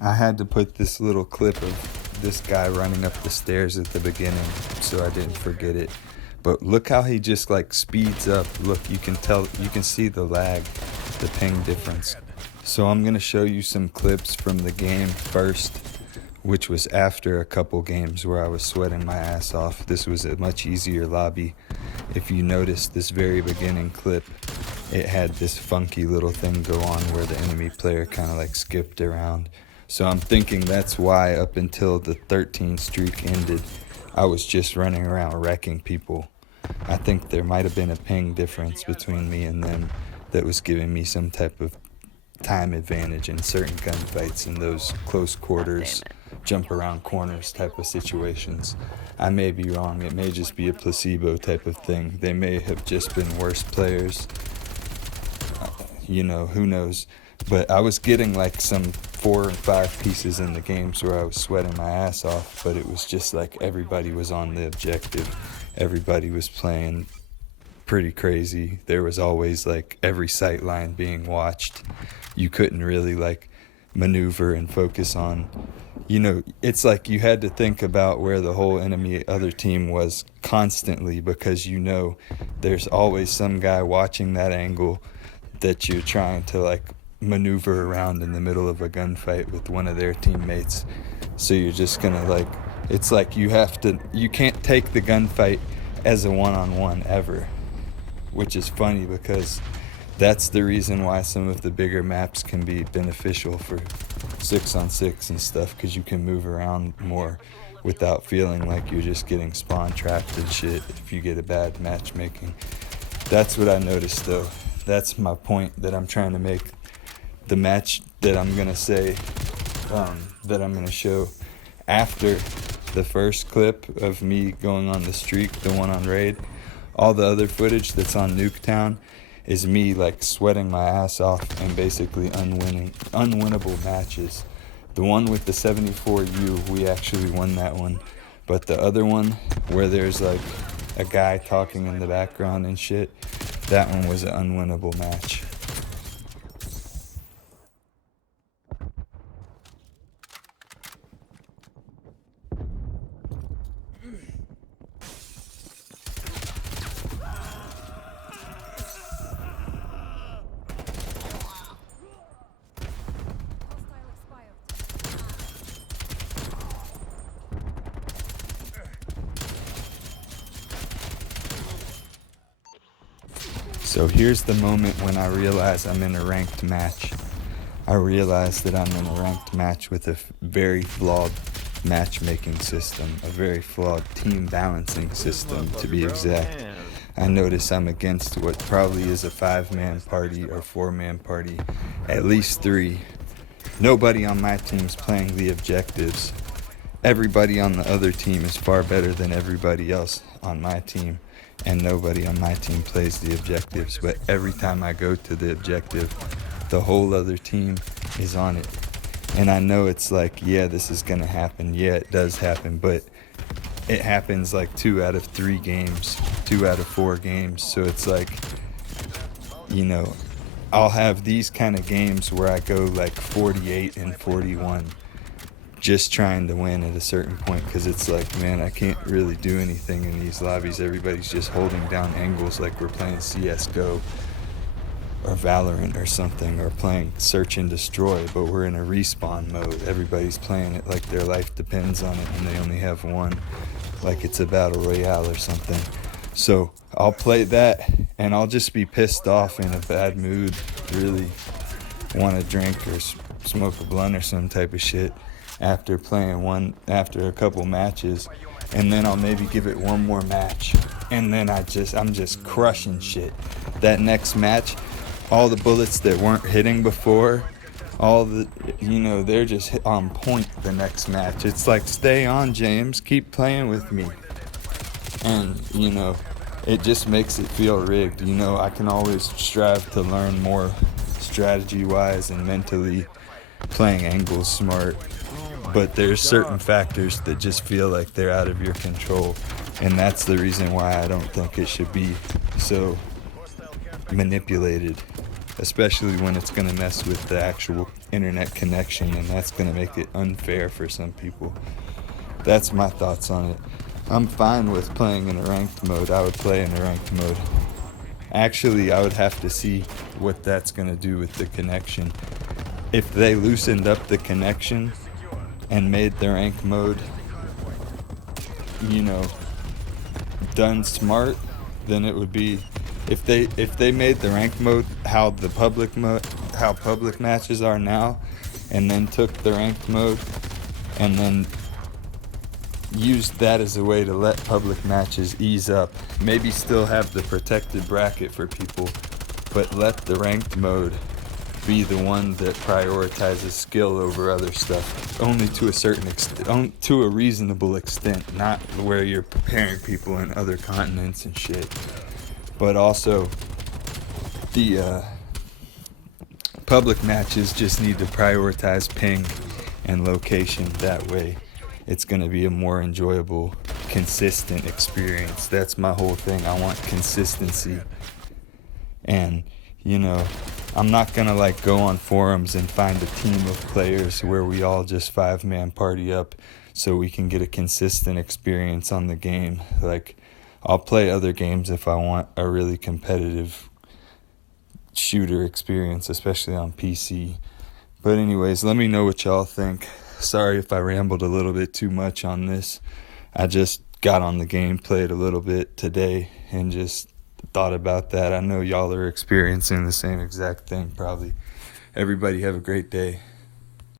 I had to put this little clip of this guy running up the stairs at the beginning so I didn't forget it. But look how he just like speeds up. Look, you can tell, you can see the lag, the ping difference. So I'm going to show you some clips from the game first, which was after a couple games where I was sweating my ass off. This was a much easier lobby. If you notice this very beginning clip, it had this funky little thing go on where the enemy player kind of like skipped around. So I'm thinking that's why up until the 13 streak ended, I was just running around wrecking people. I think there might have been a ping difference between me and them that was giving me some type of time advantage in certain gunfights in those close quarters, jump around corners type of situations. I may be wrong. It may just be a placebo type of thing. They may have just been worse players. Who knows? But I was getting like some 4 or 5 pieces in the games where I was sweating my ass off, but it was just like everybody was on the objective. Everybody was playing pretty crazy. There was always like every sight line being watched. You couldn't really like maneuver and focus on, it's like you had to think about where the whole enemy other team was constantly, because there's always some guy watching that angle that you're trying to like maneuver around in the middle of a gunfight with one of their teammates. So you're just gonna it's like you can't take the gunfight as a one-on-one ever, which is funny because that's the reason why some of the bigger maps can be beneficial for 6-on-6 and stuff, because you can move around more without feeling like you're just getting spawn trapped and shit if you get a bad matchmaking. That's what I noticed though. That's my point that I'm trying to make. The match that I'm going to say, that I'm going to show after the first clip of me going on the streak, the one on raid, all the other footage that's on Nuketown is me like sweating my ass off and basically unwinnable matches. The one with the 74U, we actually won that one. But the other one where there's like a guy talking in the background and shit, that one was an unwinnable match. So here's the moment when I realize I'm in a ranked match. I realize that I'm in a ranked match with a very flawed matchmaking system, a very flawed team balancing system to be exact. I notice I'm against what probably is a 5-man party or 4-man party, at least 3. Nobody on my team's playing the objectives. Everybody on the other team is far better than everybody else on my team, and nobody on my team plays the objectives. But every time I go to the objective, the whole other team is on it. And I know it's like, yeah, this is gonna happen. Yeah, it does happen, but it happens like 2 out of 3 games, 2 out of 4 games. So it's like, I'll have these kind of games where I go like 48 and 41 just trying to win at a certain point, because it's like, man, I can't really do anything in these lobbies. Everybody's just holding down angles like we're playing CSGO or Valorant or something, or playing Search and Destroy, but we're in a respawn mode. Everybody's playing it like their life depends on it and they only have one, like it's a battle royale or something. So I'll play that and I'll just be pissed off, in a bad mood, really want to drink or smoke a blunt or some type of shit after a couple matches, and then I'll maybe give it one more match, and then I'm just crushing shit. That next match, all the bullets that weren't hitting before, they're just on point the next match. It's like, stay on, James, keep playing with me. And it just makes it feel rigged. I can always strive to learn more strategy wise and mentally playing angles smart, but there's certain factors that just feel like they're out of your control, and that's the reason why I don't think it should be so manipulated. especially when it's going to mess with the actual internet connection, and that's going to make it unfair for some people. That's my thoughts on it. I'm fine with playing in a ranked mode. I would play in a ranked mode. Actually, I would have to see what that's going to do with the connection. If they loosened up the connection and made the ranked mode, done smart, then it would be, if they made the ranked mode how public matches are now, and then took the ranked mode and then used that as a way to let public matches ease up. Maybe still have the protected bracket for people, but let the ranked mode be the one that prioritizes skill over other stuff, only to a certain extent, to a reasonable extent, not where you're preparing people in other continents and shit. But also, the public matches just need to prioritize ping and location. That way it's going to be a more enjoyable, consistent experience. That's my whole thing. I want consistency. And I'm not going to go on forums and find a team of players where we all just 5-man party up so we can get a consistent experience on the game. I'll play other games if I want a really competitive shooter experience, especially on PC. But anyways, let me know what y'all think. Sorry if I rambled a little bit too much on this. I just got on the game, played a little bit today, and just thought about that. I know y'all are experiencing the same exact thing probably. Everybody have a great day.